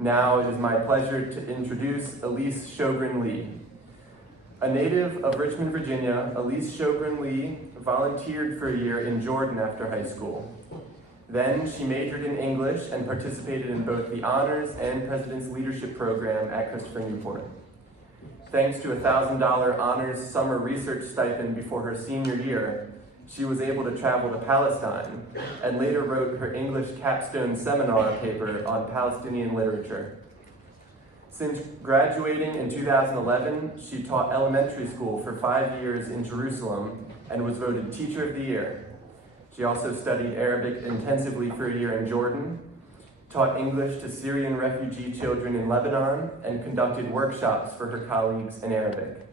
Now it is my pleasure to introduce Elise Sjogren Lee. A native of Richmond, Virginia, Elise Sjogren Lee volunteered for a year in Jordan after high school. Then she majored in English and participated in both the Honors and President's Leadership Program at Christopher Newport. Thanks to a $1,000 honors summer research stipend before her senior year, she was able to travel to Palestine and later wrote her English capstone seminar paper on Palestinian literature. Since graduating in 2011, she taught elementary school for 5 years in Jerusalem and was voted Teacher of the Year. She also studied Arabic intensively for a year in Jordan, taught English to Syrian refugee children in Lebanon, and conducted workshops for her colleagues in Arabic.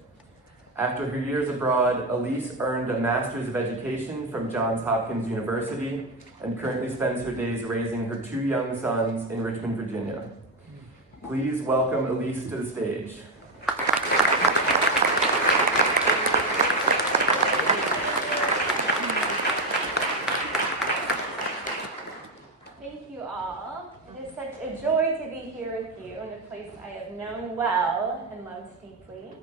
After her years abroad, Elise earned a Master's of Education from Johns Hopkins University and currently spends her days raising her 2 young sons in Richmond, Virginia. Please welcome Elise to the stage. Thank you all. It is such a joy to be here with you in a place I have known well and loved deeply.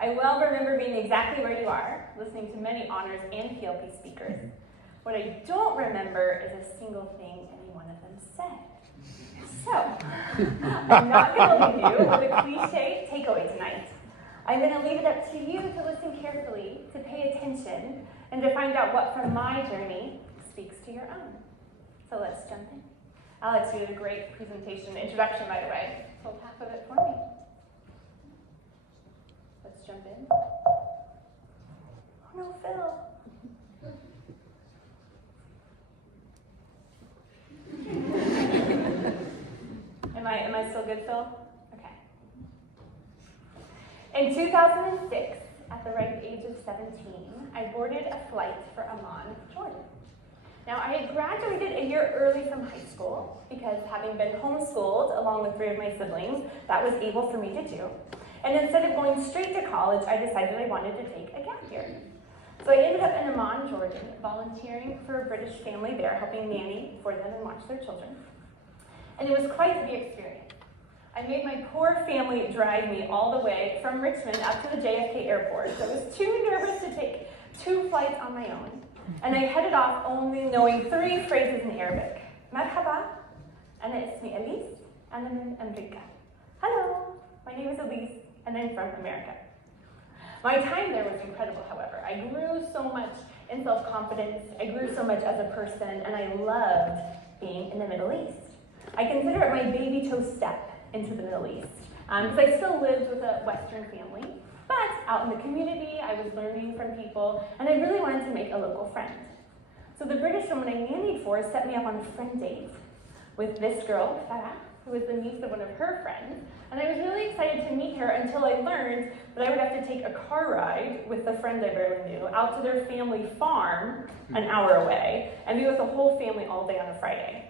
I well remember being exactly where you are, listening to many honors and PLP speakers. What I don't remember is a single thing any one of them said. So, I'm not going to leave you with a cliche takeaway tonight. I'm going to leave it up to you to listen carefully, to pay attention, and to find out what from my journey speaks to your own. So let's jump in. Alex, you did a great presentation, introduction, by the way. Told half of it for me. Let's jump in. Oh no, Phil. Am I still good, Phil? Okay. In 2006, at the ripe age of 17, I boarded a flight for Amman, Jordan. Now, I had graduated a year early from high school because having been homeschooled along with 3 of my siblings, that was able for me to do. And instead of going straight to college, I decided I wanted to take a gap year. So I ended up in Amman, Jordan, volunteering for a British family there, helping nanny for them and watch their children. And it was quite the experience. I made my poor family drive me all the way from Richmond up to the JFK airport. So I was too nervous to take 2 flights on my own. And I headed off only knowing 3 phrases in Arabic. Marhaba, ana ismi Elise, ana min America. Hello, my name is Elise, and I'm from America. My time there was incredible, however. I grew so much in self-confidence, I grew so much as a person, and I loved being in the Middle East. I consider it my baby toe step into the Middle East, because I still lived with a Western family, but out in the community, I was learning from people, and I really wanted to make a local friend. So the British woman I nannied for set me up on a friend date with this girl, Farah, who was the niece of one of her friends, and I was really excited to meet her until I learned that I would have to take a car ride with the friend I barely knew out to their family farm an hour away and be with the whole family all day on a Friday.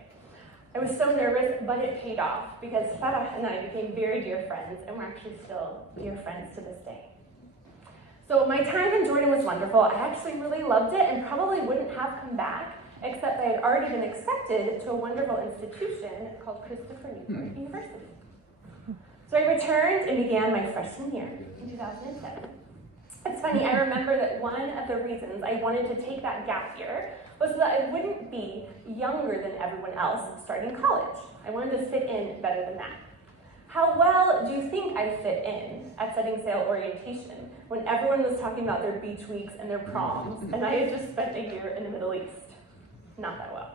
I was so nervous, but it paid off because Farah and I became very dear friends, and we're actually still dear friends to this day. So my time in Jordan was wonderful. I actually really loved it and probably wouldn't have come back, except I had already been accepted to a wonderful institution called Christopher Newport University. So I returned and began my freshman year in 2007. It's funny, I remember that one of the reasons I wanted to take that gap year was so that I wouldn't be younger than everyone else starting college. I wanted to fit in better than that. How well do you think I fit in at setting sail orientation when everyone was talking about their beach weeks and their proms, and I had just spent a year in the Middle East? Not that well.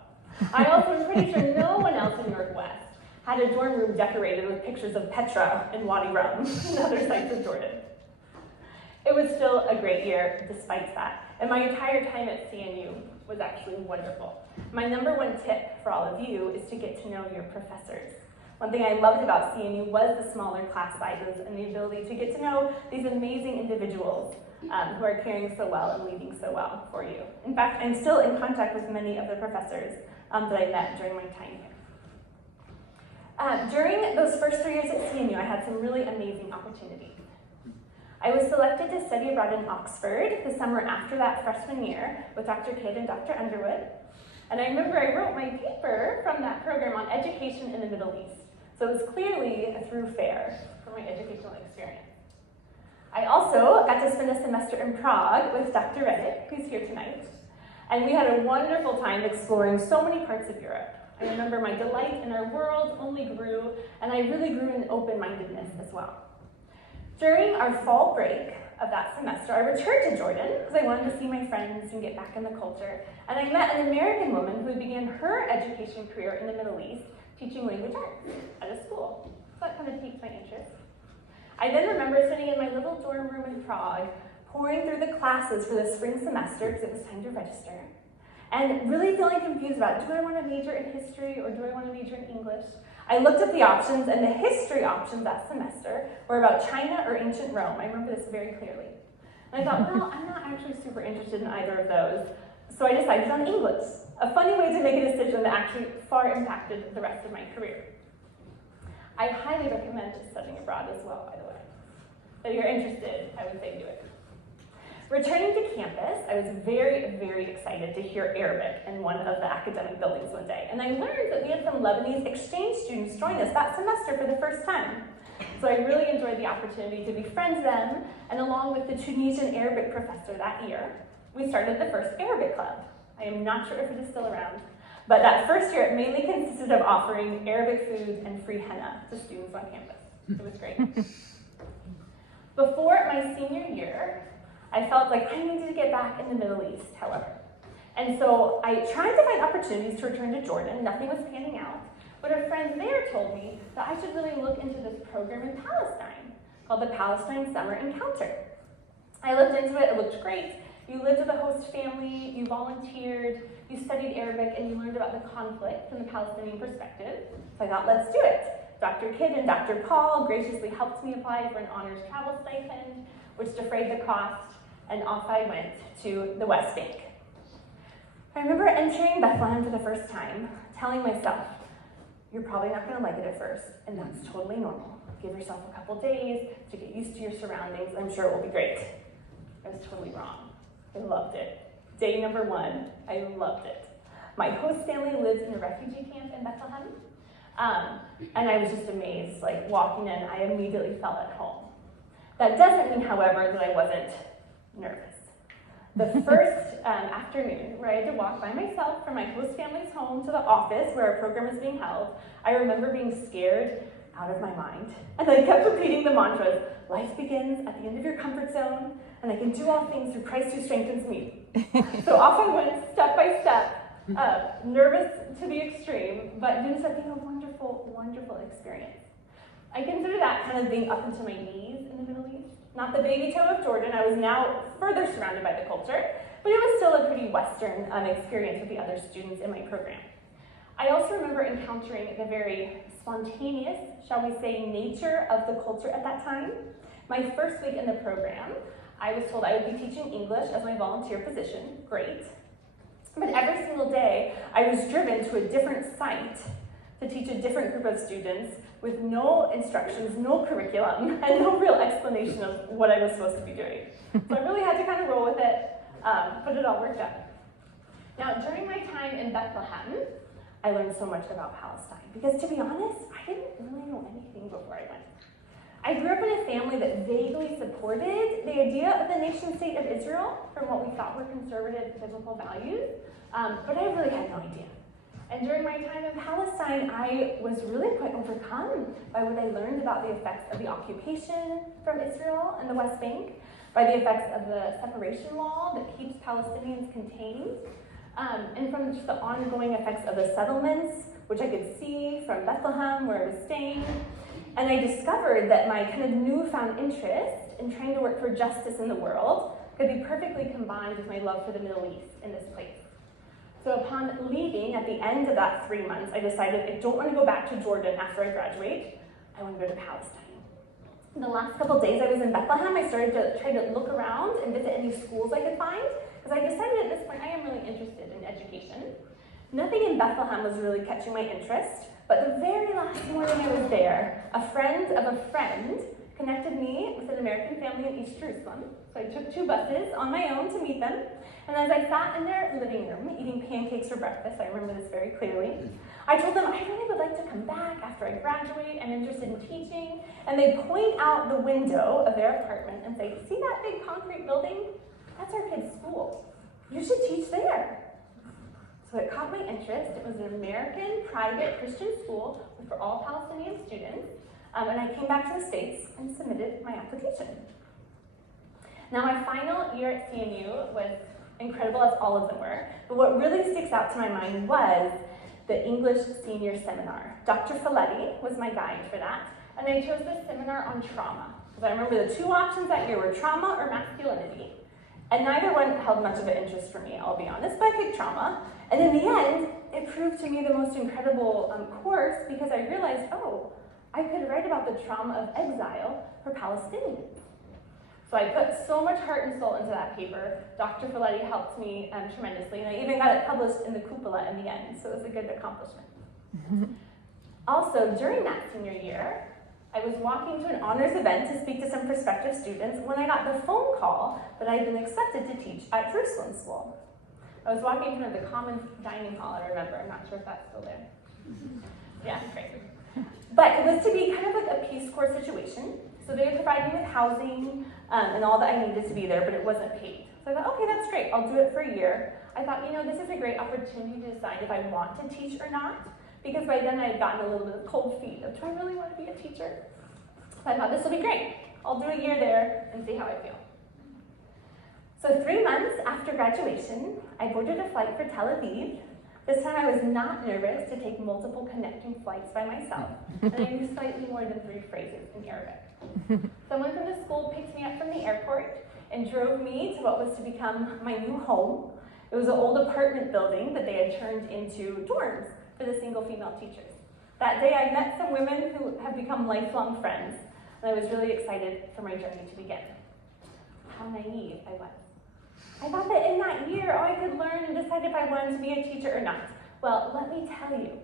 I also am pretty sure no one else in Northwest had a dorm room decorated with pictures of Petra and Wadi Rum and other sites of Jordan. It was still a great year despite that, and my entire time at CNU was actually wonderful. My number 1 tip for all of you is to get to know your professors. One thing I loved about CNU was the smaller class sizes and the ability to get to know these amazing individuals who are caring so well and leading so well for you. In fact, I'm still in contact with many of the professors that I met during my time here. During those first 3 years at CNU, I had some really amazing opportunities. I was selected to study abroad in Oxford the summer after that freshman year with Dr. Kidd and Dr. Underwood. And I remember I wrote my paper from that program on education in the Middle East. So it was clearly a through fare for my educational experience. I also got to spend a semester in Prague with Dr. Reddick, who's here tonight. And we had a wonderful time exploring so many parts of Europe. I remember my delight in our world only grew, and I really grew in open-mindedness as well. During our fall break of that semester, I returned to Jordan because I wanted to see my friends and get back in the culture. And I met an American woman who began her education career in the Middle East, teaching language arts at a school. So that kind of piqued my interest. I then remember sitting in my little dorm room in Prague, pouring through the classes for the spring semester because it was time to register, and really feeling confused about, do I want to major in history or do I want to major in English? I looked at the options, and the history options that semester were about China or ancient Rome. I remember this very clearly. And I thought, well, I'm not actually super interested in either of those, so I decided on English, a funny way to make a decision that actually far impacted the rest of my career. I highly recommend studying abroad as well, by the way. If you're interested, I would say do it. Returning to campus, I was very, very excited to hear Arabic in one of the academic buildings one day. And I learned that we had some Lebanese exchange students join us that semester for the first time. So I really enjoyed the opportunity to befriend them, and along with the Tunisian Arabic professor that year, we started the first Arabic club. I am not sure if it is still around, but that first year it mainly consisted of offering Arabic food and free henna to students on campus. It was great. Before my senior year, I felt like I needed to get back in the Middle East, however. And so I tried to find opportunities to return to Jordan. Nothing was panning out. But a friend there told me that I should really look into this program in Palestine called the Palestine Summer Encounter. I looked into it. It looked great. You lived with a host family, you volunteered, you studied Arabic, and you learned about the conflict from the Palestinian perspective. So I thought, let's do it. Dr. Kidd and Dr. Paul graciously helped me apply for an honors travel stipend, which defrayed the cost, and off I went to the West Bank. I remember entering Bethlehem for the first time, telling myself, you're probably not going to like it at first, and that's totally normal. Give yourself a couple days to get used to your surroundings, and I'm sure it will be great. I was totally wrong. I loved it. Day number 1, I loved it. My host family lived in a refugee camp in Bethlehem, and I was just amazed. Like walking in, I immediately felt at home. That doesn't mean, however, that I wasn't nervous. The first afternoon where I had to walk by myself from my host family's home to the office where our program was being held, I remember being scared out of my mind. And I kept repeating the mantras, life begins at the end of your comfort zone, and I can do all things through Christ who strengthens me. So off I went, step by step, nervous to the extreme, but it ended up being a wonderful, wonderful experience. I consider that kind of being up into my knees in the Middle East. Not the baby toe of Jordan. I was now further surrounded by the culture, but it was still a pretty Western experience with the other students in my program. I also remember encountering the very spontaneous, shall we say, nature of the culture at that time. My first week in the program, I was told I would be teaching English as my volunteer position. Great. But every single day, I was driven to a different site to teach a different group of students with no instructions, no curriculum, and no real explanation of what I was supposed to be doing. So I really had to kind of roll with it, but it all worked out. Now, during my time in Bethlehem, I learned so much about Palestine, because to be honest, I didn't really know anything before I went. I grew up in a family that vaguely supported the idea of the nation-state of Israel from what we thought were conservative biblical values, but I really had no idea. And during my time in Palestine, I was really quite overcome by what I learned about the effects of the occupation from Israel and the West Bank, by the effects of the separation wall that keeps Palestinians contained, and from just the ongoing effects of the settlements, which I could see from Bethlehem, where I was staying. And I discovered that my kind of newfound interest in trying to work for justice in the world could be perfectly combined with my love for the Middle East in this place. So upon leaving at the end of that 3 months, I decided I don't want to go back to Jordan after I graduate. I want to go to Palestine. In the last couple days I was in Bethlehem, I started to try to look around and visit any schools I could find, because I decided at this point I am really interested in education. Nothing in Bethlehem was really catching my interest, but the very last morning I was there, a friend of a friend connected me with an American family in East Jerusalem. So I took 2 buses on my own to meet them. And as I sat in their living room eating pancakes for breakfast, I remember this very clearly, I told them I really would like to come back after I graduate. I'm interested in teaching. And they point out the window of their apartment and say, see that big concrete building? That's our kid's school. You should teach there. So it caught my interest. It was an American private Christian school for all Palestinian students. And I came back to the States and submitted my application. Now my final year at CNU was incredible, as all of them were. But what really sticks out to my mind was the English senior seminar. Dr. Folletti was my guide for that. And I chose this seminar on trauma. Because I remember the 2 options that year were trauma or masculinity. And neither one held much of an interest for me, I'll be honest, but I picked trauma. And in the end, it proved to me the most incredible course because I realized, oh, I could write about the trauma of exile for Palestinians. So I put so much heart and soul into that paper. Dr. Folletti helped me tremendously, and I even got it published in the cupola in the end, so it was a good accomplishment. Also, during that senior year, I was walking to an honors event to speak to some prospective students when I got the phone call that I had been accepted to teach at Jerusalem School. I was walking through the common dining hall, I remember. I'm not sure if that's still there. Yeah, great. But it was to be kind of like a Peace Corps situation. So they would provide me with housing and all that I needed to be there, but it wasn't paid. So I thought, okay, that's great. I'll do it for a year. I thought, this is a great opportunity to decide if I want to teach or not. Because by then I had gotten a little bit of cold feet of, do I really want to be a teacher? So I thought, this will be great. I'll do a year there and see how I feel. So 3 months after graduation, I boarded a flight for Tel Aviv. This time I was not nervous to take multiple connecting flights by myself, and I knew slightly more than 3 phrases in Arabic. Someone from the school picked me up from the airport and drove me to what was to become my new home. It was an old apartment building that they had turned into dorms for the single female teachers. That day I met some women who have become lifelong friends, and I was really excited for my journey to begin. How naive I was. I thought that in that year, I could learn and decide if I wanted to be a teacher or not. Well, let me tell you,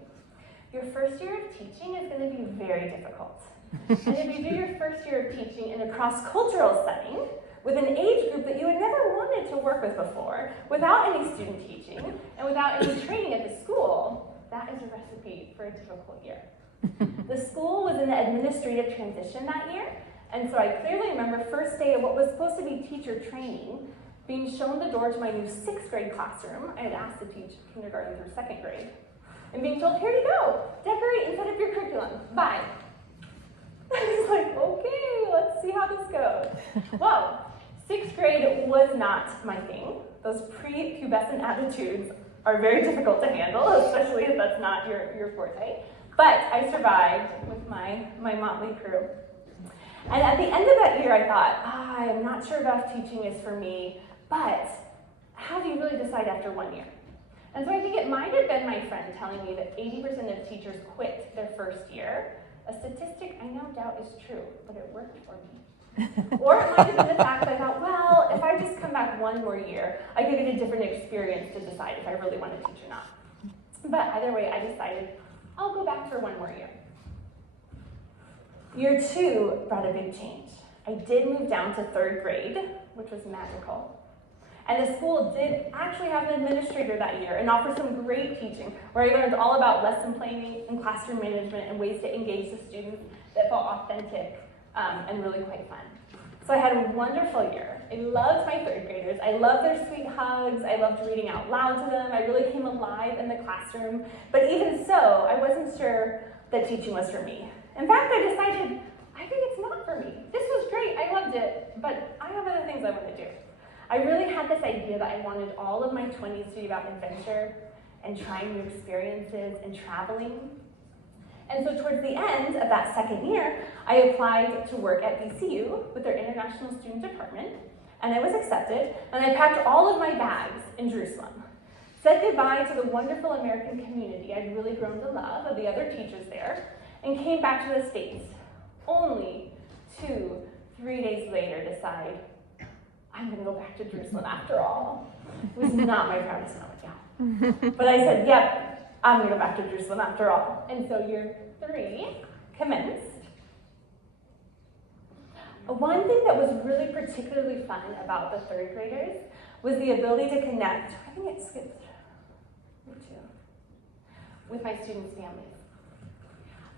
your first year of teaching is going to be very difficult. And if you do your first year of teaching in a cross-cultural setting, with an age group that you had never wanted to work with before, without any student teaching, and without any training at the school, that is a recipe for a difficult year. The school was in the administrative transition that year, and so I clearly remember first day of what was supposed to be teacher training, being shown the door to my new 6th grade classroom. I had asked to teach kindergarten through 2nd grade. And being told, here you go, decorate and set up your curriculum, bye. I was like, okay, let's see how this goes. Well, 6th grade was not my thing. Those pre-pubescent attitudes are very difficult to handle, especially if that's not your forte. But I survived with my motley crew. And at the end of that year, I thought, I am not sure if teaching is for me, but how do you really decide after 1 year? And so I think it might have been my friend telling me that 80% of teachers quit their first year. A statistic I now doubt is true, but it worked for me. Or it might have been the fact that I thought, well, if I just come back 1 more year, I could get a different experience to decide if I really want to teach or not. But either way, I decided I'll go back for 1 more year. Year 2 brought a big change. I did move down to 3rd grade, which was magical. And the school did actually have an administrator that year and offer some great teaching, where I learned all about lesson planning and classroom management and ways to engage the students that felt authentic and really quite fun. So I had a wonderful year. I loved my 3rd graders. I loved their sweet hugs. I loved reading out loud to them. I really came alive in the classroom. But even so, I wasn't sure that teaching was for me. In fact, I decided, I think it's not for me. This was great, I loved it, but I have other things I want to do. I really had this idea that I wanted all of my 20s to be about adventure and trying new experiences and traveling. And so towards the end of that 2nd year, I applied to work at BCU with their International Student Department, and I was accepted, and I packed all of my bags in Jerusalem. Said goodbye to the wonderful American community I'd really grown to love, of the other teachers there, and came back to the States, only to 3 days later decide, I'm going to go back to Jerusalem after all. It was not my proudest moment, yeah. But I said, yep, I'm going to go back to Jerusalem after all. And so year 3 commenced. one thing that was really particularly fun about the third graders was the ability to connect, I think it skipped me too, with my students' families.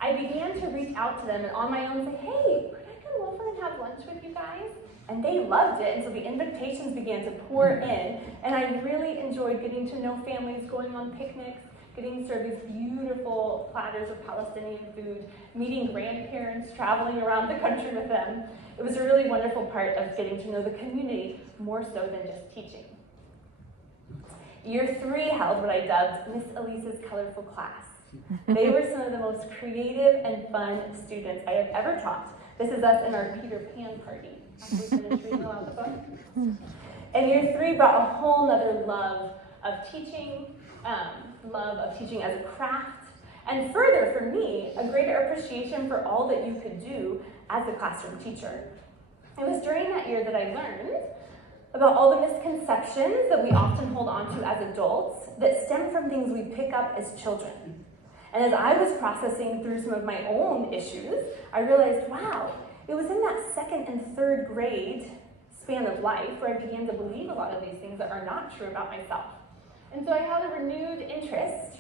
I began to reach out to them and on my own say, hey, could I come over and have lunch with you guys? And they loved it, and so the invitations began to pour in, and I really enjoyed getting to know families, going on picnics, getting served these beautiful platters of Palestinian food, meeting grandparents, traveling around the country with them. It was a really wonderful part of getting to know the community more so than just teaching. Year 3 held what I dubbed Miss Elise's colorful class. They were some of the most creative and fun students I have ever taught. This is us in our Peter Pan party. After we finished reading aloud the book. And year 3 brought a whole nother love of teaching as a craft, and further for me, a greater appreciation for all that you could do as a classroom teacher. It was during that year that I learned about all the misconceptions that we often hold on to as adults that stem from things we pick up as children. And as I was processing through some of my own issues, I realized, wow, it was in that 2nd and 3rd grade span of life where I began to believe a lot of these things that are not true about myself. And so I had a renewed interest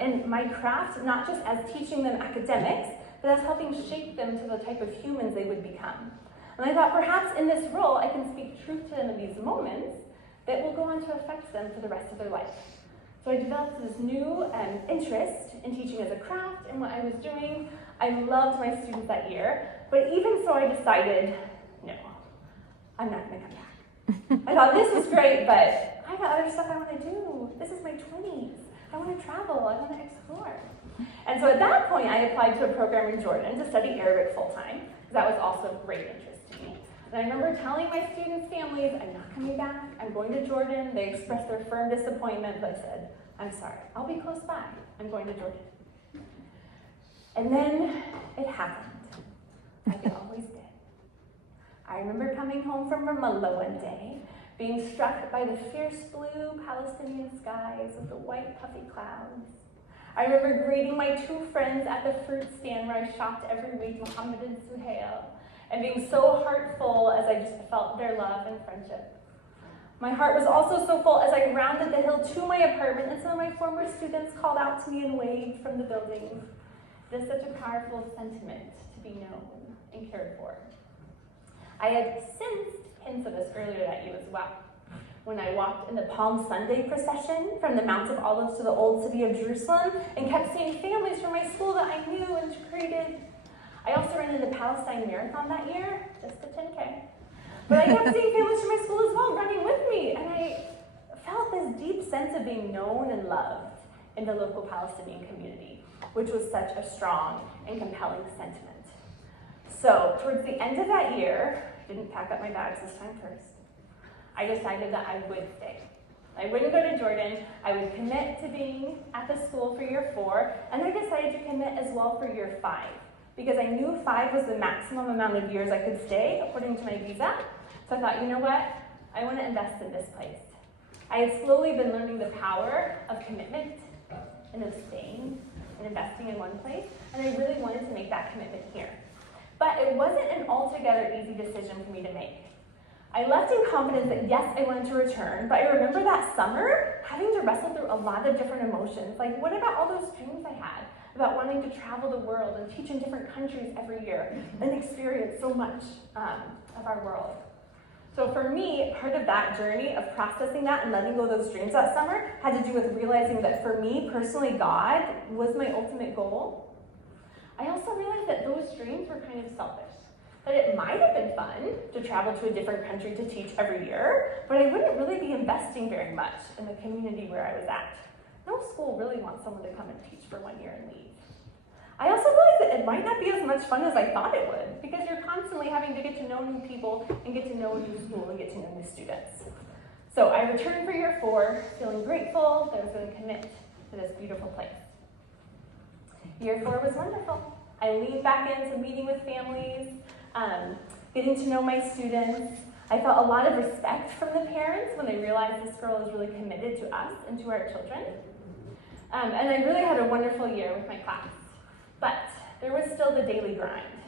in my craft, not just as teaching them academics, but as helping shape them to the type of humans they would become. And I thought perhaps in this role I can speak truth to them in these moments that will go on to affect them for the rest of their life. So I developed this new interest in teaching as a craft and what I was doing. I loved my students that year, but even so I decided, no, I'm not going to come back. I thought this was great, but I got other stuff I want to do. This is my 20s. I want to travel. I want to explore. And so at that point, I applied to a program in Jordan to study Arabic full-time, because that was also of great interest to me. And I remember telling my students' families, I'm not coming back. I'm going to Jordan. They expressed their firm disappointment, but I said, I'm sorry. I'll be close by. I'm going to Jordan. And then it happened, like it always did. I remember coming home from Ramallah one day, being struck by the fierce blue Palestinian skies with the white puffy clouds. I remember greeting my 2 friends at the fruit stand where I shopped every week, Muhammad and Suhail, and being so heartful as I just felt their love and friendship. My heart was also so full as I rounded the hill to my apartment and some of my former students called out to me and waved from the buildings. It is such a powerful sentiment to be known and cared for. I had sensed hints of this earlier that year as well, when I walked in the Palm Sunday procession from the Mount of Olives to the Old City of Jerusalem and kept seeing families from my school that I knew and greeted. I also ran in the Palestine Marathon that year, just the 10K. But I kept seeing families from my school as well running with me, and I felt this deep sense of being known and loved in the local Palestinian community, which was such a strong and compelling sentiment. So towards the end of that year, I didn't pack up my bags this time first. I decided that I would stay. I wouldn't go to Jordan. I would commit to being at the school for year 4, and I decided to commit as well for year 5, because I knew 5 was the maximum amount of years I could stay according to my visa. So I thought, you know what? I want to invest in this place. I had slowly been learning the power of commitment and of staying and investing in one place, and I really wanted to make that commitment here. But it wasn't an altogether easy decision for me to make. I left in confidence that yes, I wanted to return, but I remember that summer having to wrestle through a lot of different emotions. Like, what about all those dreams I had about wanting to travel the world and teach in different countries every year and experience so much of our world? So for me, part of that journey of processing that and letting go of those dreams that summer had to do with realizing that for me personally, God was my ultimate goal. I also realized that those dreams were kind of selfish. That it might have been fun to travel to a different country to teach every year, but I wouldn't really be investing very much in the community where I was at. No school really wants someone to come and teach for 1 year and leave. I also realized that it might not be as much fun as I thought it would, because you're constantly having to get to know new people and get to know a new school and get to know new students. So I returned for year 4, feeling grateful that I was going to commit to this beautiful place. Year 4 was wonderful. I leaned back into meeting with families, getting to know my students. I felt a lot of respect from the parents when they realized this girl is really committed to us and to our children. And I really had a wonderful year with my class. But there was still the daily grind.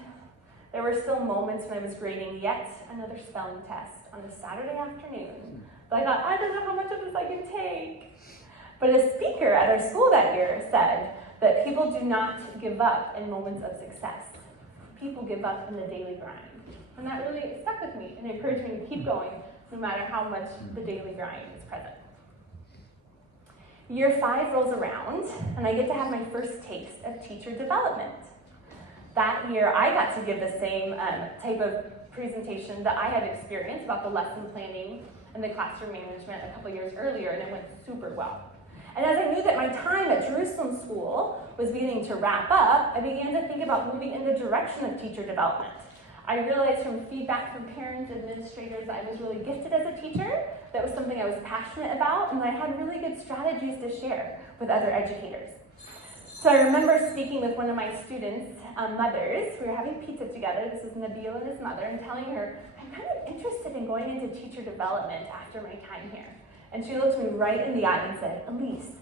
There were still moments when I was grading yet another spelling test on a Saturday afternoon, but I thought, I don't know how much of this I can take. But a speaker at our school that year said that people do not give up in moments of success. People give up in the daily grind. And that really stuck with me and encouraged me to keep going no matter how much the daily grind is present. Year 5 rolls around, and I get to have my first taste of teacher development. That year, I got to give the same type of presentation that I had experienced about the lesson planning and the classroom management a couple years earlier, and it went super well. And as I knew that my time at Jerusalem School was beginning to wrap up, I began to think about moving in the direction of teacher development. I realized from feedback from parents and administrators that I was really gifted as a teacher, that was something I was passionate about, and I had really good strategies to share with other educators. So I remember speaking with one of my students' mothers. We were having pizza together. This was Nabil and his mother, and telling her, I'm kind of interested in going into teacher development after my time here. And she looked me right in the eye and said, Elise,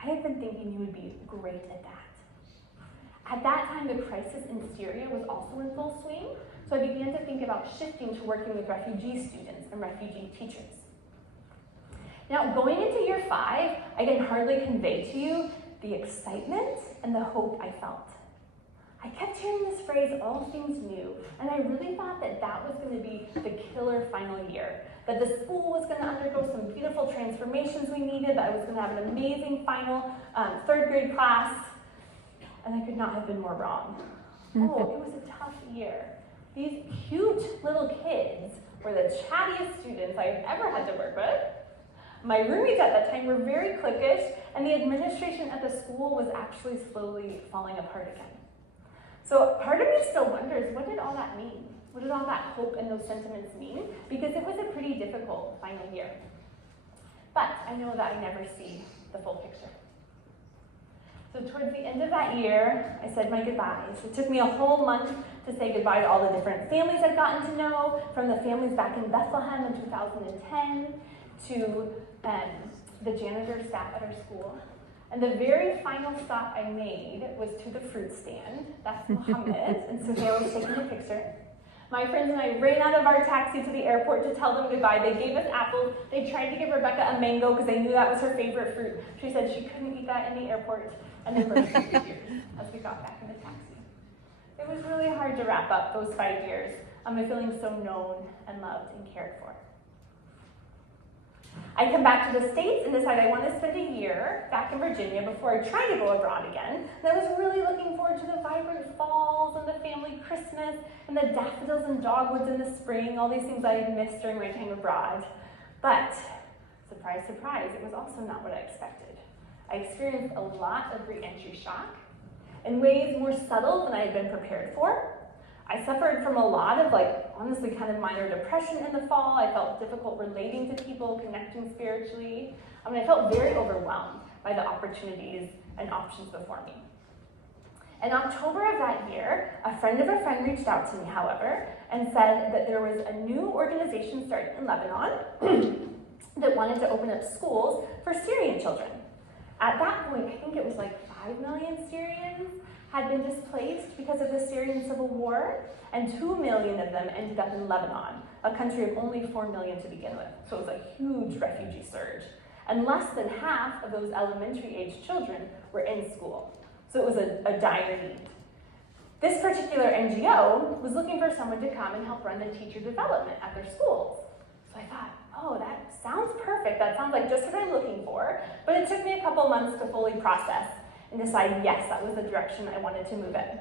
I have been thinking you would be great at that. At that time, the crisis in Syria was also in full swing, so I began to think about shifting to working with refugee students and refugee teachers. Now, going into year 5, I can hardly convey to you the excitement and the hope I felt. I kept hearing this phrase, all things new, and I really thought that that was going to be the killer final year, that the school was going to undergo some beautiful transformations we needed, that I was going to have an amazing final 3rd grade class, and I could not have been more wrong. Oh, it was a tough year. These cute little kids were the chattiest students I've ever had to work with. My roommates at that time were very cliquish, and the administration at the school was actually slowly falling apart again. So part of me still wonders, what did all that mean? What did all that hope and those sentiments mean? Because it was a pretty difficult final year. But I know that I never see the full picture. So towards the end of that year, I said my goodbyes. It took me a whole month to say goodbye to all the different families I'd gotten to know, from the families back in Bethlehem in 2010 to the janitor staff at our school. And the very final stop I made was to the fruit stand. That's Mohammed, and Sohail was taking a picture. My friends and I ran out of our taxi to the airport to tell them goodbye. They gave us apples. They tried to give Rebecca a mango because they knew that was her favorite fruit. She said she couldn't eat that in the airport, and they burst into tears as we got back in the taxi. It was really hard to wrap up those 5 years of feeling so known and loved and cared for. I come back to the States and decide I want to spend a year back in Virginia before I try to go abroad again. And I was really looking forward to the vibrant falls and the family Christmas and the daffodils and dogwoods in the spring, all these things I had missed during my time abroad. But, surprise, surprise, it was also not what I expected. I experienced a lot of re-entry shock in ways more subtle than I had been prepared for. I suffered from a lot of, honestly, kind of minor depression in the fall. I felt difficult relating to people, connecting spiritually. I felt very overwhelmed by the opportunities and options before me. In October of that year, a friend of a friend reached out to me, however, and said that there was a new organization started in Lebanon that wanted to open up schools for Syrian children. At that point, I think it was 5 million Syrians had been displaced because of the Syrian civil war, and 2 million of them ended up in Lebanon, a country of only 4 million to begin with. So it was a huge refugee surge. And less than half of those elementary-age children were in school. So it was a dire need. This particular NGO was looking for someone to come and help run the teacher development at their schools. So I thought, oh, that sounds perfect. That sounds like just what I'm looking for. But it took me a couple months to fully process and decide, yes, that was the direction I wanted to move in.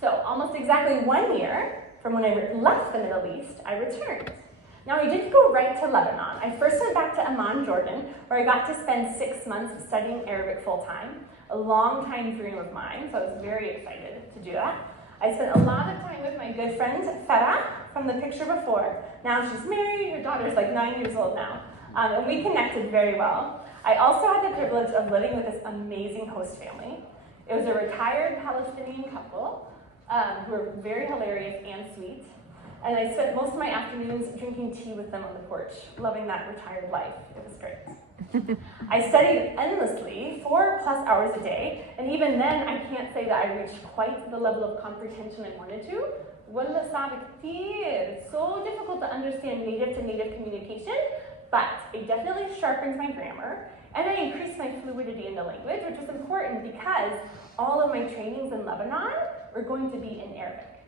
So almost exactly 1 year from when I left the Middle East, I returned. Now, I didn't go right to Lebanon. I first went back to Amman, Jordan, where I got to spend 6 months studying Arabic full-time, a long-time dream of mine, so I was very excited to do that. I spent a lot of time with my good friend, Farah, from the picture before. Now she's married, her daughter's 9 years old now, and we connected very well. I also had the privilege of living with this amazing host family. It was a retired Palestinian couple who were very hilarious and sweet. And I spent most of my afternoons drinking tea with them on the porch, loving that retired life. It was great. I studied endlessly, 4+ hours a day, and even then I can't say that I reached quite the level of comprehension I wanted to. Wala sabi كتير. It's so difficult to understand native to native communication, but it definitely sharpens my grammar, and I increased my fluidity in the language, which was important because all of my trainings in Lebanon were going to be in Arabic.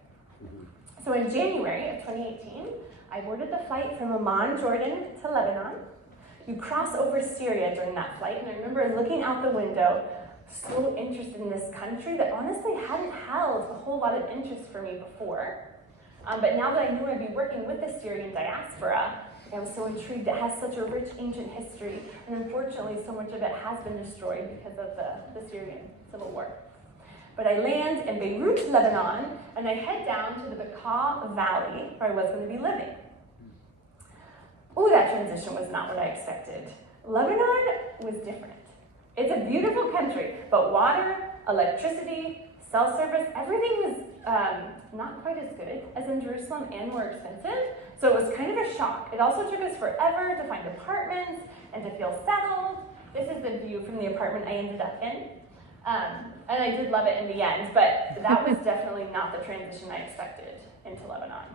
So in January of 2018, I boarded the flight from Amman, Jordan to Lebanon. You cross over Syria during that flight, and I remember looking out the window, so interested in this country that honestly hadn't held a whole lot of interest for me before. But now that I knew I'd be working with the Syrian diaspora, I was so intrigued. It has such a rich ancient history, and unfortunately so much of it has been destroyed because of the Syrian civil war. But I land in Beirut, Lebanon, and I head down to the Bekaa Valley, where I was going to be living. Oh, that transition was not what I expected. Lebanon was different. It's a beautiful country, but water, electricity, cell service, everything was not quite as good as in Jerusalem and more expensive, so it was kind of a shock. It also took us forever to find apartments and to feel settled. This is the view from the apartment I ended up in. And I did love it in the end, but that was definitely not the transition I expected into Lebanon.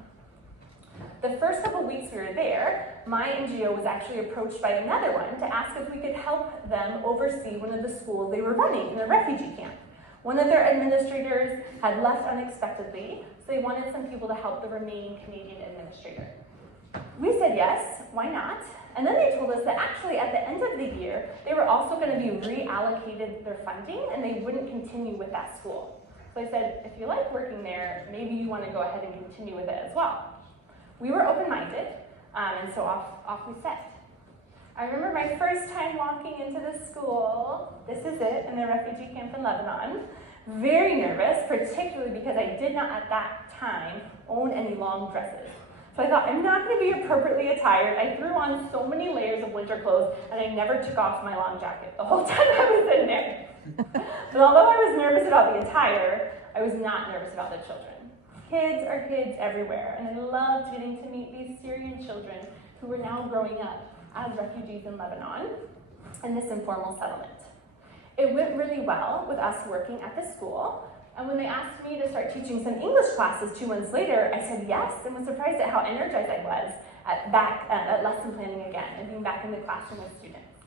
The first couple weeks we were there, my NGO was actually approached by another one to ask if we could help them oversee one of the schools they were running in a refugee camp. One of their administrators had left unexpectedly, so they wanted some people to help the remaining Canadian administrator. We said yes, why not? And then they told us that actually at the end of the year, they were also going to be reallocated their funding and they wouldn't continue with that school. So I said, if you like working there, maybe you want to go ahead and continue with it as well. We were open-minded, and so off we set. I remember my first time walking into the school, this is it, in the refugee camp in Lebanon. Very nervous, particularly because I did not at that time own any long dresses. So I thought, I'm not going to be appropriately attired. I threw on so many layers of winter clothes, and I never took off my long jacket the whole time I was in there. But although I was nervous about the attire, I was not nervous about the children. Kids are kids everywhere, and I loved getting to meet these Syrian children who were now growing up as refugees in Lebanon in this informal settlement. It went really well with us working at the school, and when they asked me to start teaching some English classes 2 months later, I said yes, and was surprised at how energized I was at lesson planning again and being back in the classroom with students.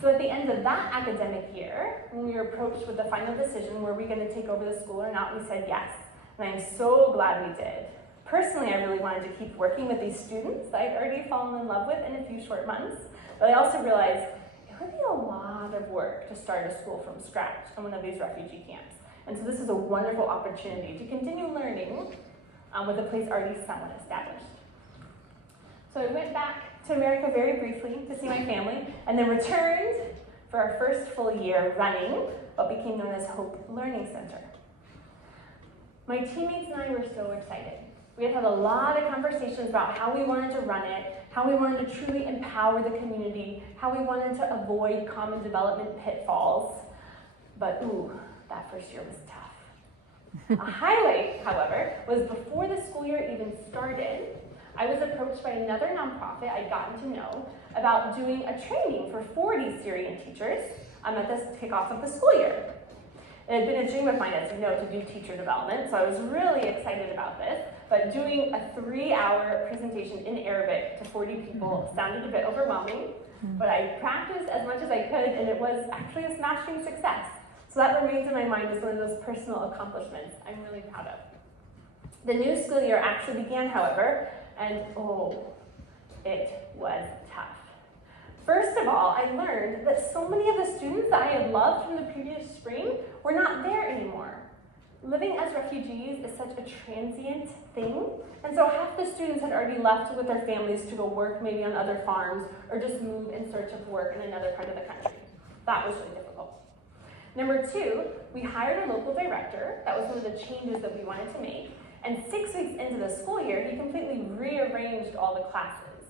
So at the end of that academic year, when we were approached with the final decision, were we going to take over the school or not, we said yes. And I'm so glad we did. Personally, I really wanted to keep working with these students that I'd already fallen in love with in a few short months, but I also realized it would be a lot of work to start a school from scratch in one of these refugee camps. And so this is a wonderful opportunity to continue learning with a place already somewhat established. So I went back to America very briefly to see my family, and then returned for our first full year running what became known as Hope Learning Center. My teammates and I were so excited. We had had a lot of conversations about how we wanted to run it, how we wanted to truly empower the community, how we wanted to avoid common development pitfalls. But ooh, that first year was tough. A highlight, however, was before the school year even started, I was approached by another nonprofit I'd gotten to know about doing a training for 40 Syrian teachers at the kickoff of the school year. It had been a dream of mine, as you know, to do teacher development, so I was really excited about this, but doing a 3-hour presentation in Arabic to 40 people sounded a bit overwhelming, but I practiced as much as I could, and it was actually a smashing success. So that remains in my mind as one of those personal accomplishments I'm really proud of. The new school year actually began, however, and oh, it was tough. First of all, I learned that so many of the students that I had loved from the previous spring were not there anymore. Living as refugees is such a transient thing, and so half the students had already left with their families to go work maybe on other farms or just move in search of work in another part of the country. That was really difficult. Number 2, we hired a local director. That was one of the changes that we wanted to make. And 6 weeks into the school year, he completely rearranged all the classes,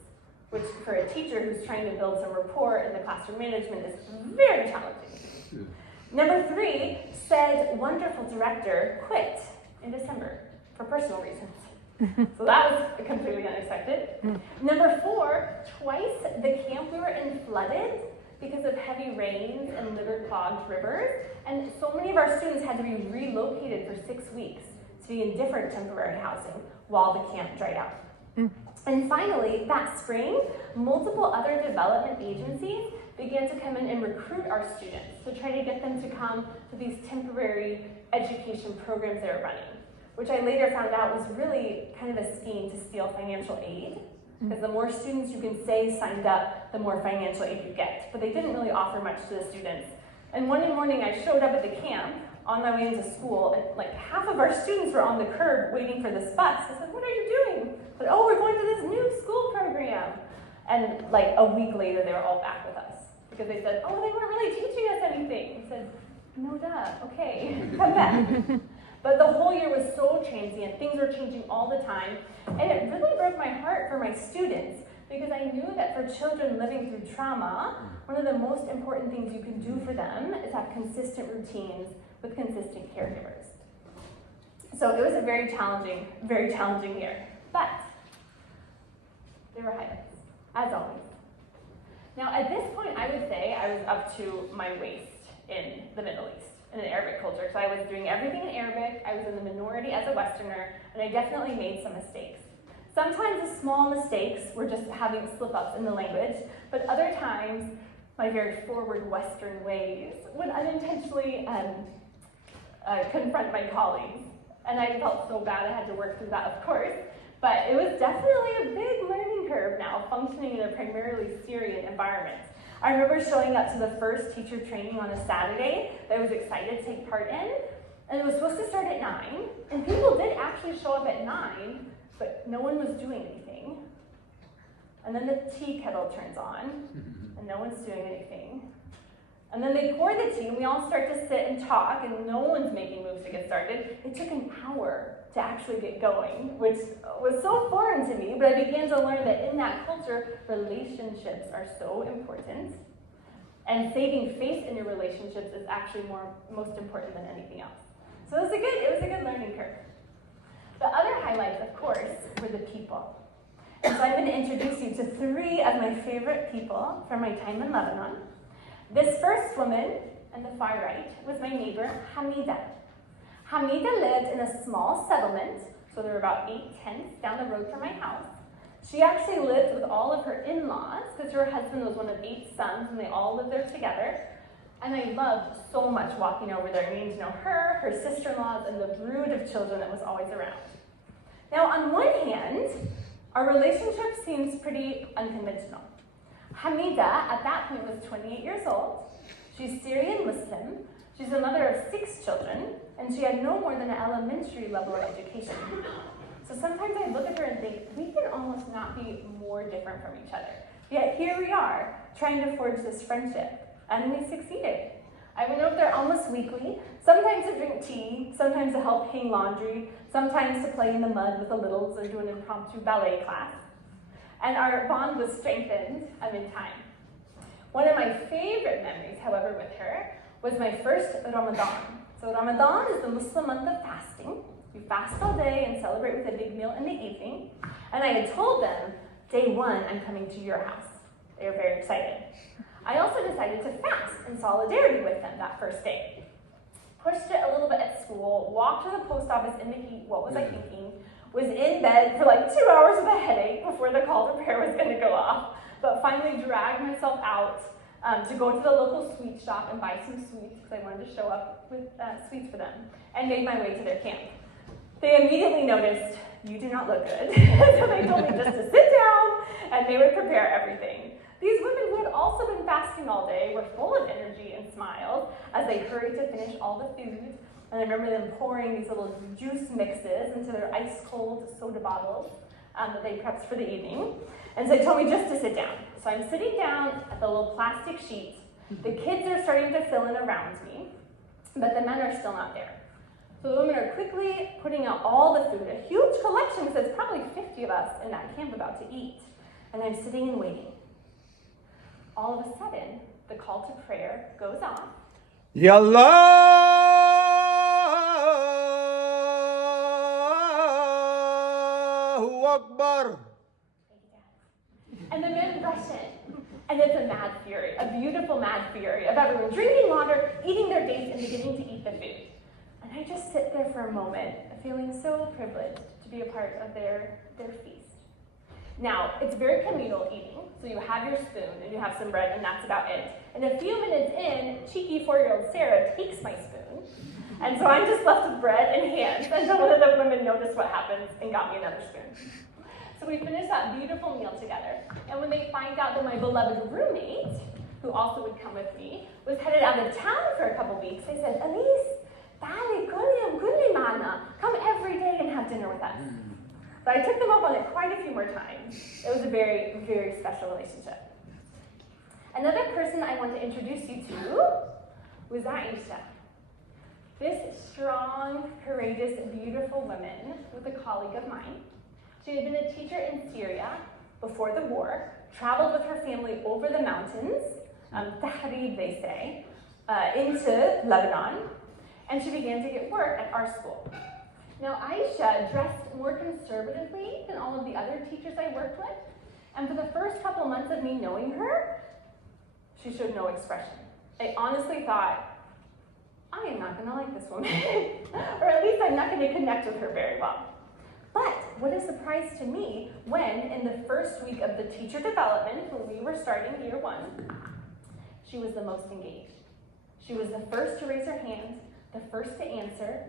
which for a teacher who's trying to build some rapport in the classroom management is very challenging. Number 3, said wonderful director quit in December for personal reasons. So that was completely unexpected. Number 4, twice the camp we were in flooded because of heavy rains and litter-clogged rivers, and so many of our students had to be relocated for 6 weeks to be in different temporary housing while the camp dried out. And finally, that spring, multiple other development agencies began to come in and recruit our students to try to get them to come to these temporary education programs they were running, which I later found out was really kind of a scheme to steal financial aid, because the more students you can say signed up, the more financial aid you get. But they didn't really offer much to the students. And one morning I showed up at the camp on my way into school, and like half of our students were on the curb waiting for this bus. I said, "What are you doing?" I said, "Oh, we're going to this new school program." And like a week later, they were all back with us because they said, "Oh, they weren't really teaching us anything." I said, "No, duh, okay, come back." But the whole year was so transient. Things were changing all the time. And it really broke my heart for my students, because I knew that for children living through trauma, one of the most important things you can do for them is have consistent routines with consistent caregivers. So it was a very challenging year. But there were highlights, as always. Now, at this point, I would say I was up to my waist in the Middle East, in an Arabic culture. So I was doing everything in Arabic, I was in the minority as a Westerner, and I definitely made some mistakes. Sometimes the small mistakes were just having slip-ups in the language, but other times, my very forward Western ways would unintentionally confront my colleagues. And I felt so bad I had to work through that, of course. But it was definitely a big learning curve now, functioning in a primarily Syrian environment. I remember showing up to the first teacher training on a Saturday that I was excited to take part in, and it was supposed to start at 9, and people did actually show up at 9, but no one was doing anything. And then the tea kettle turns on, and no one's doing anything. And then they pour the tea, and we all start to sit and talk, and no one's making moves to get started. It took an hour to actually get going, which was so foreign to me, but I began to learn that in that culture, relationships are so important, and saving face in your relationships is actually most important than anything else. So it was a good learning curve. The other highlights, of course, were the people. And so I'm going to introduce you to 3 of my favorite people from my time in Lebanon. This first woman on the far right was my neighbor, Hamida. Hamida lived in a small settlement, so there were about 8 tents down the road from my house. She actually lived with all of her in-laws, because her husband was one of 8 sons, and they all lived there together. And I loved so much walking over there, getting to know her, her sister-in-laws, and the brood of children that was always around. Now, on one hand, our relationship seems pretty unconventional. Hamida, at that point, was 28 years old. She's Syrian Muslim. She's the mother of 6 children, and she had no more than an elementary level of education. So sometimes I look at her and think, we can almost not be more different from each other. Yet here we are, trying to forge this friendship, and we succeeded. I went over there almost weekly, sometimes to drink tea, sometimes to help hang laundry, sometimes to play in the mud with the littles or do an impromptu ballet class. And our bond was strengthened in time. One of my favorite memories, however, with her was my first Ramadan. So Ramadan is the Muslim month of fasting. You fast all day and celebrate with a big meal in the evening. And I had told them, day 1, I'm coming to your house. They were very excited. I also decided to fast in solidarity with them that first day. Pushed it a little bit at school, walked to the post office in the heat, what was I thinking? Was in bed for like 2 hours with a headache before the call to prayer was going to go off, but finally dragged myself out to go to the local sweet shop and buy some sweets because I wanted to show up with sweets for them, and made my way to their camp. They immediately noticed, you do not look good, so they told me just to sit down and they would prepare everything. These women who had also been fasting all day were full of energy and smiles as they hurried to finish all the food. And I remember them pouring these little juice mixes into their ice-cold soda bottles that they prepped for the evening. And so they told me just to sit down. So I'm sitting down at the little plastic sheet. The kids are starting to fill in around me, but the men are still not there. So the women are quickly putting out all the food, a huge collection, because there's probably 50 of us in that camp about to eat. And I'm sitting and waiting. All of a sudden, the call to prayer goes off. Yallah Allahu Akbar. And the men rush in, and it's a mad fury, a beautiful mad fury of everyone drinking water, eating their dates, and beginning to eat the food. And I just sit there for a moment, feeling so privileged to be a part of their feast. Now, it's very communal eating, so you have your spoon, and you have some bread, and that's about it. And a few minutes in, cheeky 4-year-old Sarah takes my spoon, and so I'm just left with bread and hands until one of the women noticed what happens and got me another spoon. So we finished that beautiful meal together, and when they find out that my beloved roommate, who also would come with me, was headed out of town for a couple weeks, they said, Elise, dale, mana, come every day and have dinner with us. So I took them up on it quite a few more times. It was a very, very special relationship. Another person I want to introduce you to was Aisha. This strong, courageous, beautiful woman was a colleague of mine. She had been a teacher in Syria before the war, traveled with her family over the mountains, Tahrib they say, into Lebanon, and she began to get work at our school. Now, Aisha dressed more conservatively than all of the other teachers I worked with, and for the first couple months of me knowing her, she showed no expression. I honestly thought, I am not going to like this woman, or at least I'm not going to connect with her very well. But what a surprise to me when, in the first week of the teacher development, when we were starting year 1, she was the most engaged. She was the first to raise her hand, the first to answer,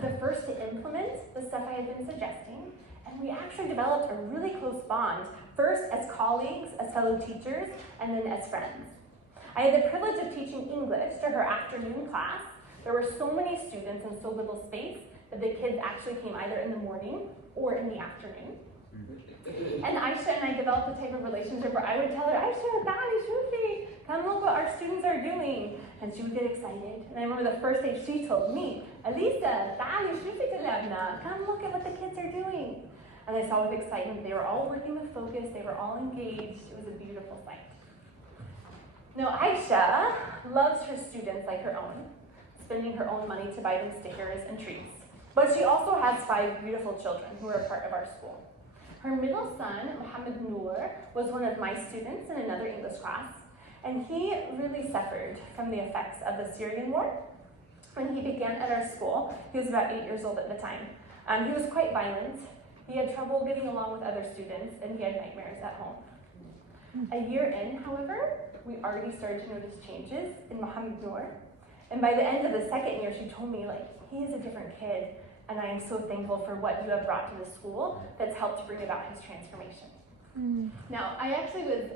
the first to implement the stuff I had been suggesting, and we actually developed a really close bond, first as colleagues, as fellow teachers, and then as friends. I had the privilege of teaching English to her afternoon class. There were so many students and so little space that the kids actually came either in the morning or in the afternoon. And Aisha and I developed a type of relationship where I would tell her, Aisha, Dali, Shufi, come look what our students are doing. And she would get excited. And I remember the first day she told me, Elise, Dali, Shufi Talabna, come look at what the kids are doing. And I saw with excitement, they were all working with focus, they were all engaged. It was a beautiful sight. Now, Aisha loves her students like her own, spending her own money to buy them stickers and treats. But she also has 5 beautiful children who are a part of our school. Her middle son, Mohammed Noor, was one of my students in another English class, and he really suffered from the effects of the Syrian war. When he began at our school, he was about 8 years old at the time. He was quite violent. He had trouble getting along with other students, and he had nightmares at home. A year in, however, we already started to notice changes in Mohammed Noor. And by the end of the second year, she told me, he is a different kid, and I am so thankful for what you have brought to the school that's helped bring about his transformation. Now, I actually was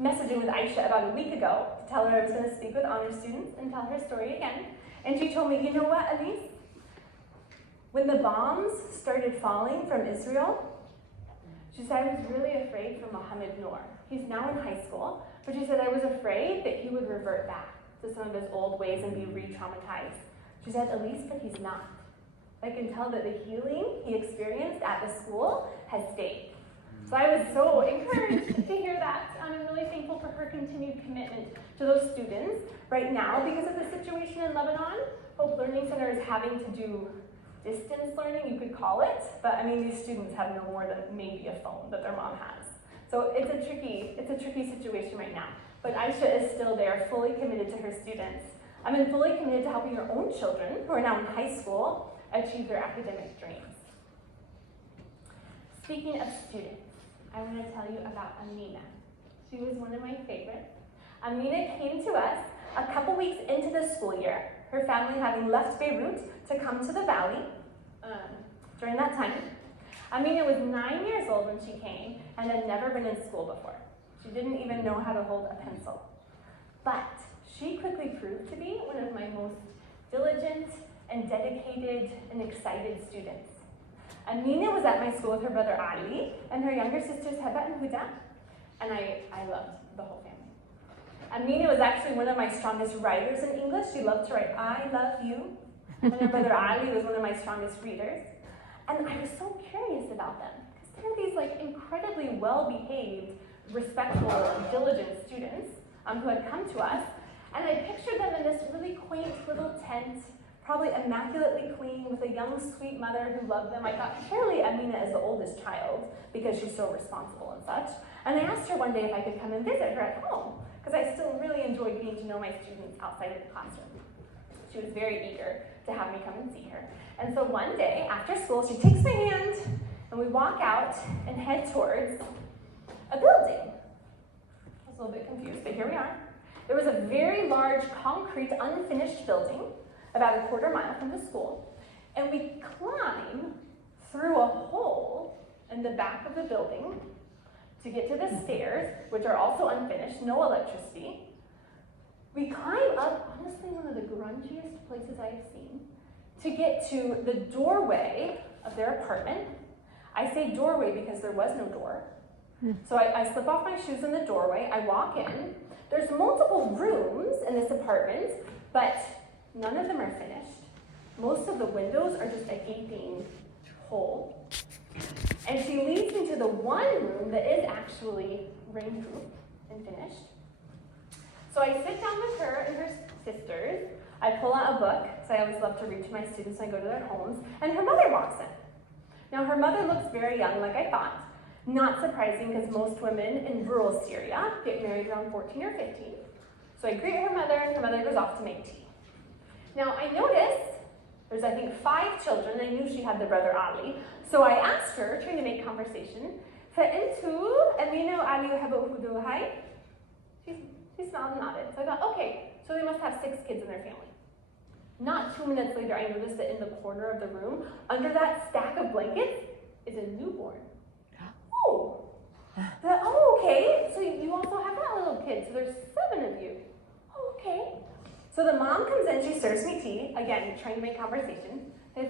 messaging with Aisha about a week ago to tell her I was going to speak with honor students and tell her story again. And she told me, you know what, Elise? When the bombs started falling from Israel, she said, I was really afraid for Mohammed Noor. He's now in high school, but she said, I was afraid that he would revert back to some of his old ways and be re-traumatized. She said, Elise, but he's not. I can tell that the healing he experienced at the school has stayed. So I was so encouraged to hear that. I'm really thankful for her continued commitment to those students. Right now, because of the situation in Lebanon, Hope Learning Center is having to do distance learning, you could call it, but these students have no more than maybe a phone that their mom has. So it's a tricky situation right now. But Aisha is still there, fully committed to her students. I'm fully committed to helping her own children, who are now in high school, achieve their academic dreams. Speaking of students, I want to tell you about Amina. She was one of my favorites. Amina came to us a couple weeks into the school year, her family having left Beirut to come to the valley during that time. Amina was 9 years old when she came and had never been in school before. She didn't even know how to hold a pencil. But she quickly proved to be one of my most diligent and dedicated and excited students. Amina was at my school with her brother Ali and her younger sisters Heba and Huda, and I loved the whole family. Amina was actually one of my strongest writers in English. She loved to write, I love you. And her brother Ali was one of my strongest readers. And I was so curious about them, because they're these incredibly well-behaved, respectful, diligent students who had come to us. And I pictured them in this really quaint little tent, probably immaculately clean with a young, sweet mother who loved them. I thought, surely Amina is the oldest child because she's so responsible and such. And I asked her one day if I could come and visit her at home, because I still really enjoyed getting to know my students outside of the classroom. She was very eager to have me come and see her. And so one day, after school, she takes my hand, and we walk out and head towards a building. I was a little bit confused, but here we are. There was a very large, concrete, unfinished building, about a quarter mile from the school, and we climb through a hole in the back of the building to get to the stairs, which are also unfinished, no electricity. We climb up, honestly, one of the grungiest places I have seen, to get to the doorway of their apartment. I say doorway because there was no door. So I slip off my shoes in the doorway, I walk in. There's multiple rooms in this apartment, but none of them are finished. Most of the windows are just a gaping hole. And she leads me to the one room that is actually rainproof and finished. So I sit down with her and her sisters. I pull out a book, because I always love to read to my students when I go to their homes, and her mother walks in. Now her mother looks very young, like I thought. Not surprising, because most women in rural Syria get married around 14 or 15. So I greet her mother, and her mother goes off to make tea. Now I noticed there's, I think, 5 children. I knew she had the brother Ali. So I asked her, trying to make conversation, فَأَنْتُوا أَمِينَ وَعَلِي وَحَبَوْهُ هَاي? She smiled and nodded. So I thought, okay, so they must have 6 kids in their family. Not 2 minutes later, I noticed that in the corner of the room, under that stack of blankets, is a newborn. Oh, okay, so you also have that little kid, so there's 7 of you. Oh, okay. So the mom comes in, she serves me tea, again, trying to make conversation. So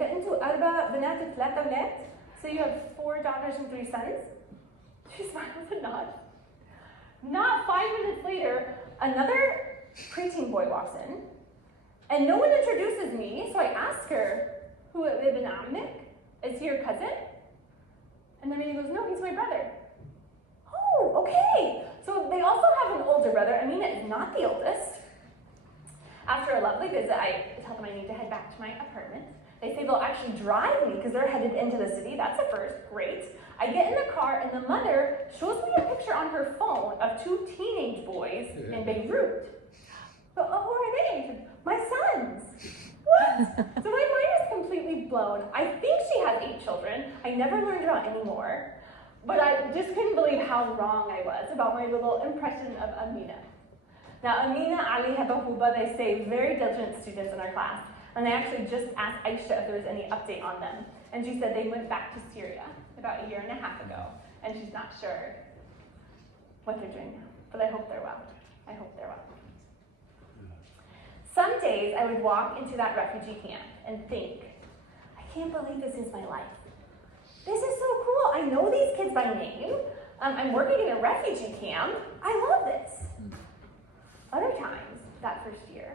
you have 4 daughters and 3 sons? She smiles and nods. Not 5 minutes later, another preteen boy walks in, and no one introduces me, so I ask her, who ibn Amnik? Is he your cousin? And then he goes, no, he's my brother. Oh, okay. So they also have an older brother. Amina is not the oldest. After a lovely visit, I tell them I need to head back to my apartment. They say they'll actually drive me because they're headed into the city. That's a first. Great. I get in the car, and the mother shows me a picture on her phone of 2 teenage boys in Beirut. But who are they? My sons. What? So my mind is completely blown. I think she has 8 children. I never learned about any more. But I just couldn't believe how wrong I was about my little impression of Amina. Now, Amina, Ali, Habahuba, they say very diligent students in our class. And I actually just asked Aisha if there was any update on them. And she said they went back to Syria about 1.5 years ago. And she's not sure what they're doing now. But I hope they're well. I hope they're well. Some days I would walk into that refugee camp and think, I can't believe this is my life. This is so cool. I know these kids by name. I'm working in a refugee camp. I love this. Other times, that first year,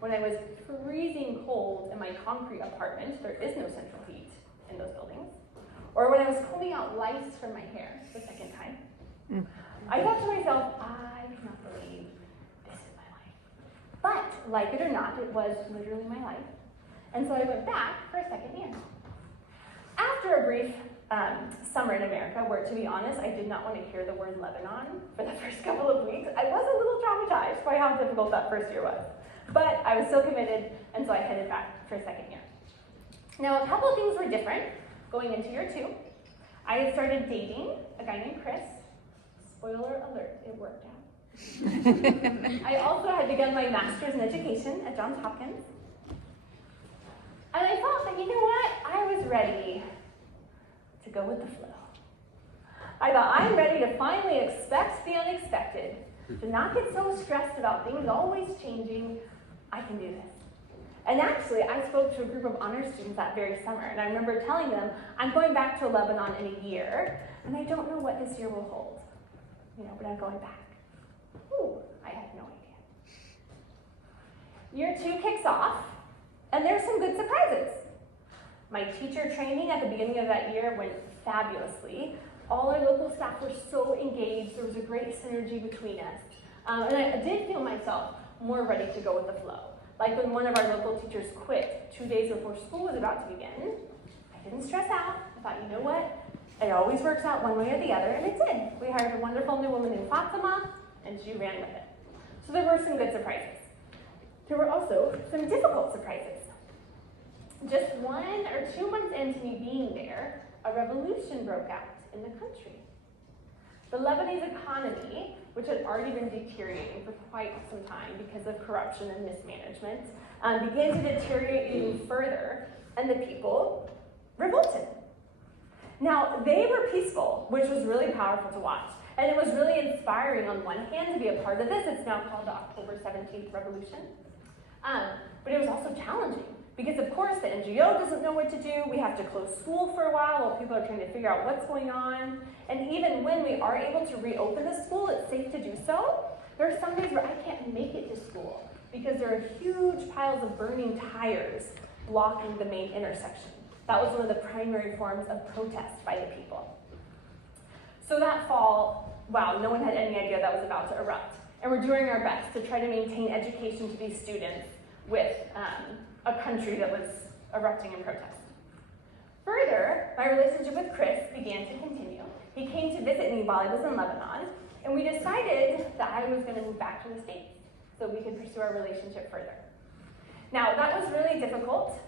when I was freezing cold in my concrete apartment, there is no central heat in those buildings, or when I was combing out lice from my hair the second time, I thought to myself, I cannot believe this is my life. But, like it or not, it was literally my life. And so I went back for a second year. After a brief summer in America, where, to be honest, I did not want to hear the word Lebanon for the first couple of weeks, I was a little traumatized by how difficult that first year was. But I was still committed, and so I headed back for a second year. Now, a couple of things were different going into year 2. I had started dating a guy named Chris. Spoiler alert, it worked out. I also had begun my master's in education at Johns Hopkins. And I thought that, you know what? I was ready to go with the flow. I thought, I'm ready to finally expect the unexpected, to not get so stressed about things always changing. I can do this. And actually, I spoke to a group of honor students that very summer, and I remember telling them, I'm going back to Lebanon in a year, and I don't know what this year will hold. But I'm going back. Ooh, I had no idea. Year 2 kicks off, and there's some good surprises. My teacher training at the beginning of that year went fabulously. All our local staff were so engaged. There was a great synergy between us. And I did feel myself more ready to go with the flow. Like when one of our local teachers quit 2 days before school was about to begin, I didn't stress out. I thought, you know what? It always works out one way or the other, and it did. We hired a wonderful new woman named Fatima, and she ran with it. So there were some good surprises. There were also some difficult surprises. Just 1 or 2 months into me being there, a revolution broke out in the country. The Lebanese economy, which had already been deteriorating for quite some time because of corruption and mismanagement, began to deteriorate even further, and the people revolted. Now, they were peaceful, which was really powerful to watch. And it was really inspiring on one hand to be a part of this. It's now called the October 17th Revolution. But it was also challenging because, of course, the NGO doesn't know what to do. We have to close school for a while people are trying to figure out what's going on. And even when we are able to reopen the school, it's safe to do so. There are some days where I can't make it to school because there are huge piles of burning tires blocking the main intersection. That was one of the primary forms of protest by the people. So that fall, wow, no one had any idea that was about to erupt. And we're doing our best to try to maintain education to these students with a country that was erupting in protest. Further, my relationship with Chris began to continue. He came to visit me while I was in Lebanon, and we decided that I was going to move back to the States so we could pursue our relationship further. Now, that was really a difficult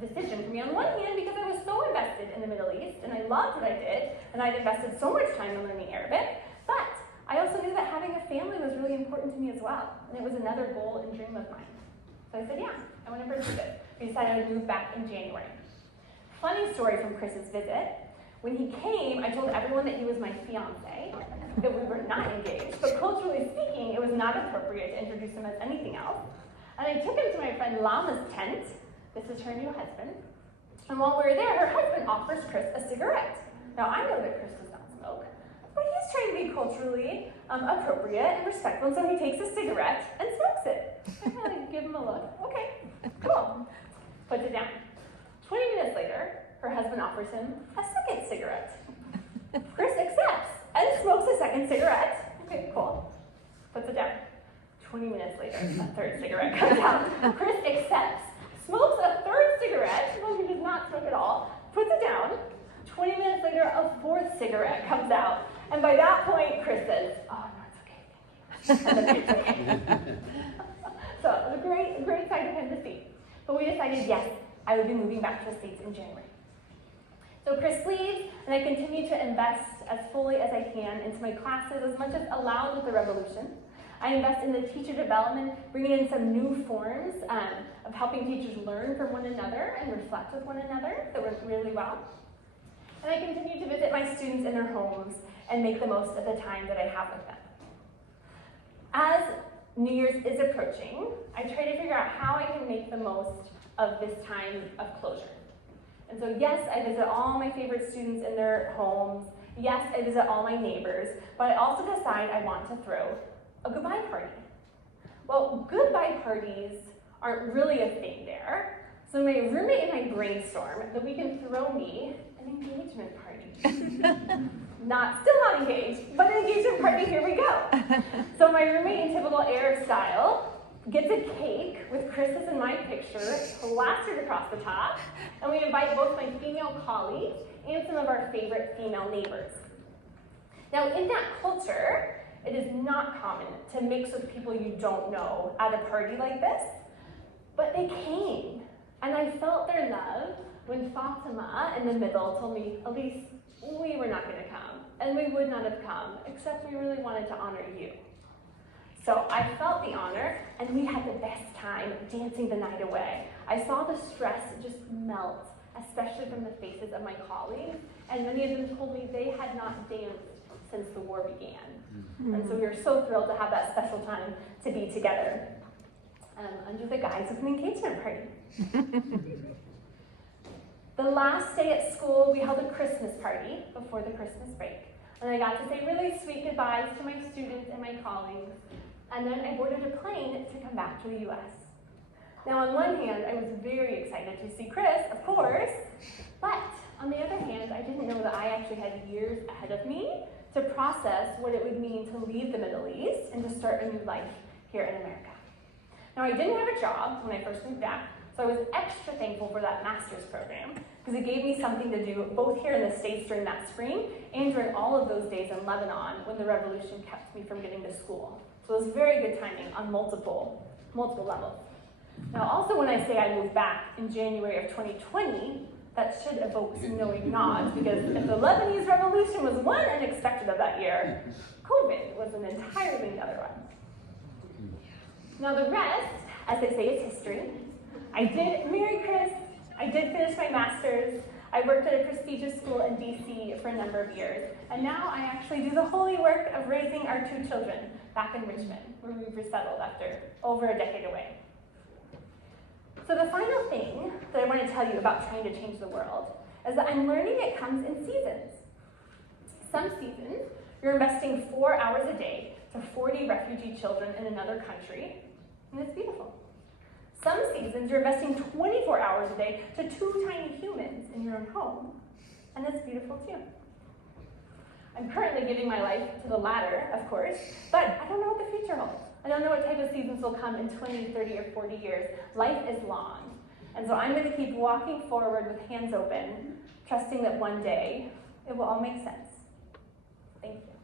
decision for me on one hand because I was so invested in the Middle East, and I loved what I did, and I'd invested so much time in learning Arabic, but I also knew that having a family was really important to me as well, and it was another goal and dream of mine. So I said, yeah, I want to pursue this. We decided to move back in January. Funny story from Chris's visit. When he came, I told everyone that he was my fiance, that we were not engaged, but culturally speaking, it was not appropriate to introduce him as anything else. And I took him to my friend Lama's tent. This is her new husband. And while we were there, her husband offers Chris a cigarette. Now, I know that Chris does not smoke, but he's trying to be culturally appropriate and respectful, and so he takes a cigarette and smokes it. I kind of give him a look. Okay, cool. Puts it down. 20 minutes later, her husband offers him a second cigarette. Chris accepts and smokes a second cigarette. Okay, cool. Puts it down. 20 minutes later, a third cigarette comes out. Chris accepts, smokes a third cigarette, well, he does not smoke at all, puts it down. 20 minutes later, a fourth cigarette comes out. And by that point, Chris says, oh, no, it's okay, thank you. And then it's okay. So it was a great sight of him to see. But we decided, yes, I would be moving back to the States in January. So Chris leaves, and I continue to invest as fully as I can into my classes, as much as allowed with the revolution. I invest in the teacher development, bringing in some new forms of helping teachers learn from one another and reflect with one another that went really well. And I continue to visit my students in their homes and make the most of the time that I have with them. As New Year's is approaching, I try to figure out how I can make the most of this time of closure. And so yes, I visit all my favorite students in their homes. Yes, I visit all my neighbors, but I also decide I want to throw a goodbye party. Well, goodbye parties aren't really a thing there. So my roommate and I brainstormed that we can throw me an engagement party. Still not engaged, but an engagement party, here we go. So my roommate in typical Arab style gets a cake with Chris's and my picture plastered across the top, and we invite both my female colleagues and some of our favorite female neighbors. Now, in that culture, it is not common to mix with people you don't know at a party like this, but they came, and I felt their love when Fatima in the middle told me, Elise, we were not going to come, and we would not have come, except we really wanted to honor you. So I felt the honor, and we had the best time dancing the night away. I saw the stress just melt, especially from the faces of my colleagues, and many of them told me they had not danced since the war began. Mm-hmm. And so we were so thrilled to have that special time to be together under the guise of an engagement party. The last day at school, we held a Christmas party before the Christmas break. And I got to say really sweet goodbyes to my students and my colleagues. And then I boarded a plane to come back to the US. Now, on one hand, I was very excited to see Chris, of course, but on the other hand, I didn't know that I actually had years ahead of me to process what it would mean to leave the Middle East and to start a new life here in America. Now, I didn't have a job when I first moved back, so I was extra thankful for that master's program because it gave me something to do both here in the States during that spring and during all of those days in Lebanon when the revolution kept me from getting to school. So it was very good timing on multiple levels. Now, also when I say I moved back in January of 2020, that should evoke some knowing nods, because if the Lebanese revolution was one unexpected of that year, COVID was an entirely other one. Now the rest, as they say, is history. Merry Chris, I did finish my master's. I worked at a prestigious school in DC for a number of years, and now I actually do the holy work of raising our 2 children back in Richmond, where we've resettled after over a decade away. So the final thing that I want to tell you about trying to change the world is that I'm learning it comes in seasons. Some seasons, you're investing 4 hours a day to 40 refugee children in another country, and it's beautiful. Some seasons, you're investing 24 hours a day to 2 tiny humans in your own home, and it's beautiful too. I'm currently giving my life to the latter, of course, but I don't know what the future holds. I don't know what type of seasons will come in 20, 30, or 40 years. Life is long. And so I'm going to keep walking forward with hands open, trusting that one day it will all make sense. Thank you.